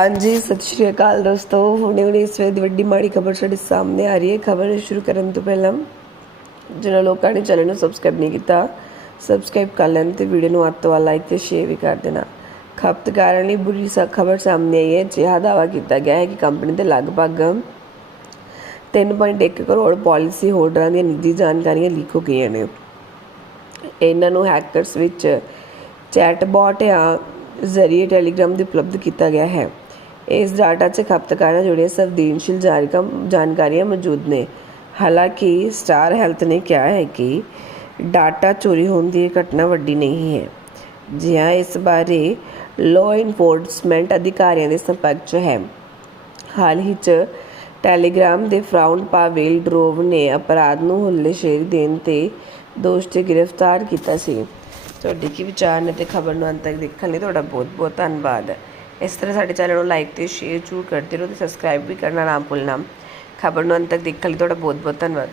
ਹਾਂਜੀ, ਸਤਿ ਸ਼੍ਰੀ ਅਕਾਲ ਦੋਸਤੋ। ਹੁਣੇ ਹੁਣੇ ਇਸ ਵੇਲੇ ਦੀ ਵੱਡੀ ਮਾੜੀ ਖਬਰ ਸਾਡੇ ਸਾਹਮਣੇ ਆ ਰਹੀ ਹੈ। ਖਬਰ ਸ਼ੁਰੂ ਕਰਨ ਤੋਂ ਪਹਿਲਾਂ ਜਿਹੜਾ ਲੋਕਾਂ ਨੇ ਚੈਨਲ ਨੂੰ ਸਬਸਕ੍ਰਾਈਬ ਨਹੀਂ ਕੀਤਾ ਸਬਸਕ੍ਰਾਈਬ ਕਰ ਲੈਣ ਤੇ ਵੀਡੀਓ ਨੂੰ ਅੱਤ ਵਾਲਾ ਲਾਈਕ ਤੇ ਸ਼ੇਅਰ ਵੀ ਕਰ ਦੇਣਾ। ਖਪਤਕਾਰਾਂ ਲਈ ਬੁਰੀ ਸਾ, ਖਬਰ ਸਾਹਮਣੇ ਆਈ ਹੈ। ਜਿਹਾ ਦਾਵਾ ਕੀਤਾ ਗਿਆ ਹੈ ਕਿ ਕੰਪਨੀ ਦੇ ਲਗਭਗ 3.1 ਕਰੋੜ ਪਾਲਿਸੀ ਹੋਲਡਰਾਂ ਦੀਆਂ ਨਿੱਜੀ ਜਾਣਕਾਰੀਆਂ ਲੀਕ ਹੋ ਗਈਆਂ ਨੇ। ਇਹਨਾਂ ਨੂੰ ਹੈਕਰਸ ਵਿੱਚ ਚੈਟਬੋਟ ਜਾਂ ਜ਼ਰੀਏ ਟੈਲੀਗ੍ਰਾਮ ਦੇ ਉਪਲਬਧ ਕੀਤਾ ਗਿਆ ਹੈ। ਇਸ ਡਾਟਾ 'ਚ ਖਪਤਕਾਰਾਂ ਜੁੜੀਆਂ ਸੰਵੇਦਨਸ਼ੀਲ ਜਾਣਕਾ- ਜਾਣਕਾਰੀਆਂ ਮੌਜੂਦ ਨੇ। ਹਾਲਾਂਕਿ ਸਟਾਰ ਹੈਲਥ ਨੇ ਕਿਹਾ ਹੈ ਕਿ ਡਾਟਾ ਚੋਰੀ ਹੋਣ ਦੀ ਇਹ ਘਟਨਾ ਵੱਡੀ ਨਹੀਂ ਹੈ। ਜਿਹਾ ਇਸ ਬਾਰੇ ਲਾਅ ਇਨਫੋਰਸਮੈਂਟ ਅਧਿਕਾਰੀਆਂ ਦੇ ਸੰਪਰਕ 'ਚ ਹੈ। ਹਾਲ ਹੀ 'ਚ ਟੈਲੀਗ੍ਰਾਮ ਦੇ ਫਰਾਊਂਡ ਪਾਵੇਲ ਡਰੋਵ ਨੇ ਅਪਰਾਧ ਨੂੰ ਹੁੱਲੇਸ਼ੇਰੀ ਦੇਣ ਤੇ ਦੋਸ਼ ਤੇ ਗ੍ਰਿਫਤਾਰ ਕੀਤਾ ਸੀ। ਤੁਹਾਡੇ ਕੀ ਵਿਚਾਰ ਨੇ ਤੇ ਖਬਰ ਨੂੰ ਅੰਤ ਤੱਕ ਦੇਖਣ ਲਈ ਤੁਹਾਡਾ ਬਹੁਤ ਬਹੁਤ ਧੰਨਵਾਦ। ਇਸ ਤਰ੍ਹਾਂ ਸਾਡੇ ਚੈਨਲ ਨੂੰ ਲਾਈਕ ਤੇ ਸ਼ੇਅਰ ਜ਼ਰੂਰ ਕਰਦੇ ਰਹੋ ਤੇ ਸਬਸਕ੍ਰਾਈਬ ਵੀ ਕਰਨਾ ਨਾ ਭੁੱਲਣਾ। ਖਬਰ ਨੂੰ ਅੰਤ ਤੱਕ ਦੇਖਣ ਲਈ ਤੁਹਾਡਾ ਬਹੁਤ ਬਹੁਤ ਧੰਨਵਾਦ।